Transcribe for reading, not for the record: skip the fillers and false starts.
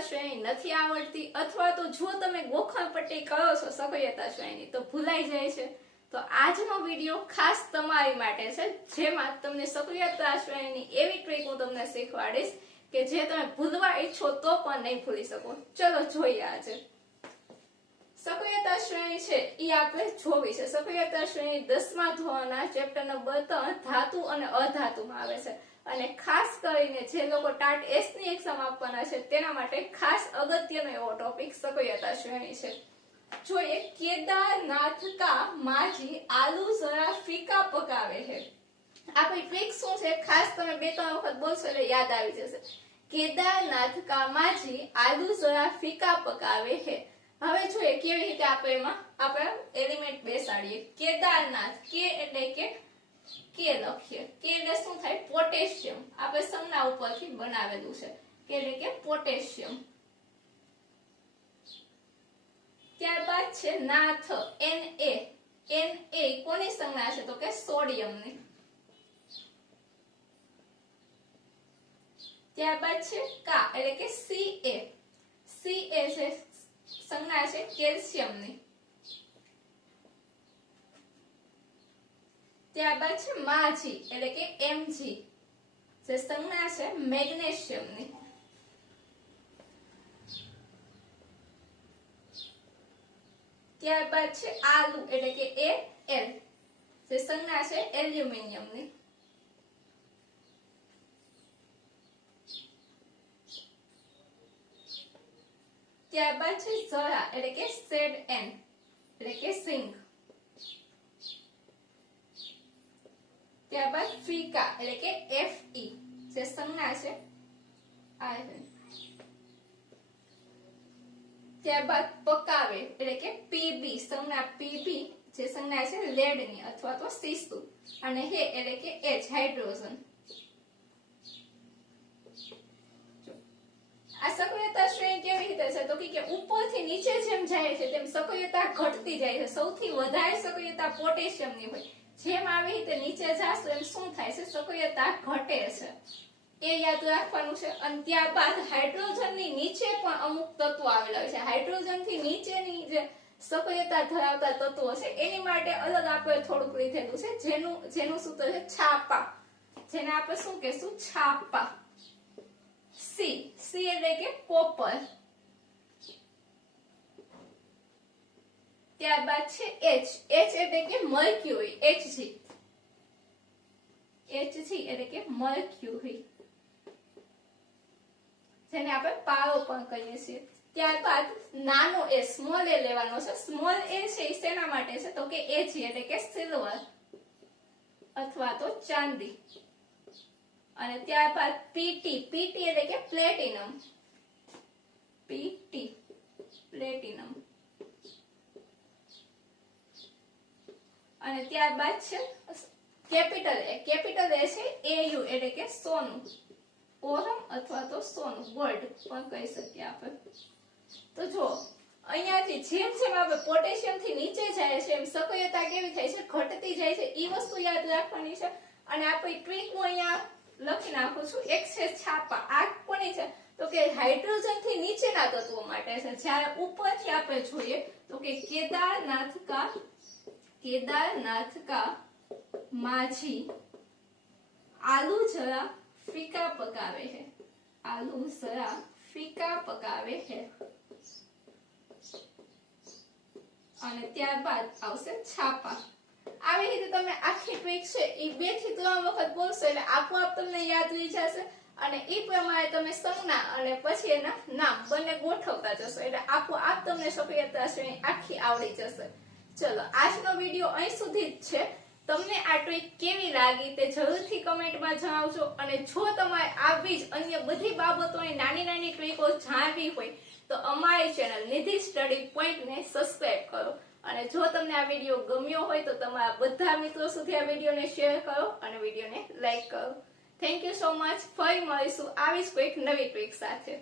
સક્રિયતા શ્રેણી નથી આવડતી અથવા તો જો તમે ગોખણ પટ્ટી કરો છો સક્રિયતા શ્રેણી તો ભૂલાઈ જાય છે, તો આજનો વિડીયો ખાસ તમારી માટે છે, જેમાં તમને સક્રિયતા શ્રેણીની એવી ટ્રીક હું તમને શીખવાડીશ કે જે તમે ભૂલવા ઈચ્છો તો પણ નહીં ભૂલી શકો. ચલો જોઈએ આજે સક્રિયતા શ્રેણી છે એ આપણે જોવી છે. સક્રિયતા શ્રેણી 10મા ધોરણના ચેપ્ટર નંબર 3 ધાતુ અને અધાતુમાં આવે છે અને ખાસ કરીને જે લોકો ટાટ એસ ની એક્ઝામ આપવાના છે તેના માટે ખાસ અગત્યનો એવો ટોપિક સક્રિયતા શ્રેણી છે. જોઈએ કેદારનાથ કા માજી આલુ જરા ફીકા પકાવે છે. આપણી ટ્રીક શું છે, ખાસ તમે 2-3 વખત બોલશો એટલે યાદ આવી જશે. કેદારનાથ કા માજી આલુ જરા ફીકા પકાવે છે. હવે જોઈએ કેવી રીતે આપણે એમાં આપણે એલિમેન્ટ બેસાડીએ. કેદારનાથ કે એટલે કે લખીએ. કે એટલે શું થાય? પોટેશિયમ. આપણે સંજ્ઞા ઉપરથી બનાવેલું છે કે એટલે કે પોટેશિયમ. ત્યારબાદ છે નાથ Na કોની સંજ્ઞા છે? તો કે સોડિયમની. ત્યારબાદ છે કા એટલે કે Ca છે સંજ્ઞા છે કેલ્શિયમની. ત્યારબાદ છે માજી એટલે કે Mg જે સંજ્ઞા છે મેગ્નેશિયમની. ત્યારબાદ છે આલુ એટલે કે Al જે સંજ્ઞા છે એલ્યુમિનિયમની. ત્યારબાદ છે ઝરા એટલે કે Zn એટલે કે ઝિંક. ત્યારબાદ ફીકા એટલે કે Fe જે સંજ્ઞા છે આયર્ન. ત્યારબાદ પકાવે એટલે કે Pb સંજ્ઞા Pb જે સંજ્ઞા છે લેડની અથવા તો સીસુ અને હે એટલે કે H હાઇડ્રોજન. આ સક્રિયતા શ્રેણી કેવી રીતે છે તો કે ઉપરથી નીચે જેમ જાય છે તેમ સક્રિયતા ઘટતી જાય છે. સૌથી વધારે સક્રિયતા પોટેશિયમની હોય. જેમ આવી રીતે નીચે જાશો એમ શું થાય છે? સક્રિયતા ઘટે છે. એ યાદ રાખવાનું છે. અને ત્યારબાદ હાઇડ્રોજનની નીચે પણ અમુક તત્વો આવેલા હોય છે. હાઇડ્રોજનથી નીચેની જે સક્રિયતા ધરાવતા તત્વો છે એની માટે અલગ આપણે થોડુંક લીધેલું છે, જેનું સૂત્ર છે છાપા, જેને આપણે શું કહેશું? છાપા. C એટલે કે કોપર. ત્યારબાદ છે H એટલે કે મર્ક્યુરી Hg એટલે કે મર્ક્યુરી જેને આપણે પારો પણ કહીએ છીએ. ત્યારબાદ નાનો a સ્મોલ a લેવાનો છે. સ્મોલ a છે એ શેના માટે છે તો કે Ag એટલે કે સિલ્વર અથવા તો ચાંદી. અને ત્યારબાદ Pt એટલે કે પ્લેટિનમ. પ્લેટિનમ. અને ત્યારબાદ છે કેપિટલ A છે Au એટલે કે સોનું, ઓરમ અથવા તો સોનું, ગોલ્ડ પણ કહી શકીએ આપણે. તો જો અહીંયાથી જેમ જેમ આપણે પોટેશિયમ થી નીચે જાય છે એમ સક્રિયતા કેવી થાય છે? ઘટતી જાય છે. એ વસ્તુ યાદ રાખવાની છે. અને આપણી ટ્રીક હું અહીંયા લખી નાખું છું. એક છે છાપા. આ કોની છે તો કે હાઇડ્રોજન થી નીચેના તત્વો માટે છે. જ્યારે ઉપરથી આપણે જોઈએ તો કે કેદારનાથ કા માજી આલુ જરા ફીકા પકાવે है. આલુ જરા ફીકા પકાવે है. અને ત્યારબાદ આવશે છાપા. આવી રીતે તમે આખી ટ્રીક છે એ 2 થી 3 વખત બોલશો એટલે આપોઆપ તમને યાદ રહી જશે. અને એ પ્રમાણે તમે સંજ્ઞા અને પછી એના નામ બંને ગોઠવતા જશો એટલે આપોઆપ તમને સક્રિયતા શ્રેણી આખી આવડી જશે. ચલો આજનો વિડીયો અહીં સુધી જ છે. તમને આ ટ્રીક કેવી લાગી તે જરૂરથી કમેન્ટમાં જણાવજો. અને જો તમારે આવી જ અન્ય બધી બાબતોની નાની નાની ટ્રીકો જાણવી હોય તો અમારી ચેનલ નિધિ સ્ટડી પોઈન્ટને સબસ્ક્રાઇબ કરો. અને જો તમને આ વિડીયો ગમ્યો હોય તો તમારા બધા મિત્રો સુધી આ વિડીયોને શેર કરો અને વિડીયોને લાઈક કરો. Thank you so much. ફરી મળીશું આવી જ કોઈક નવી ટ્રીક સાથે.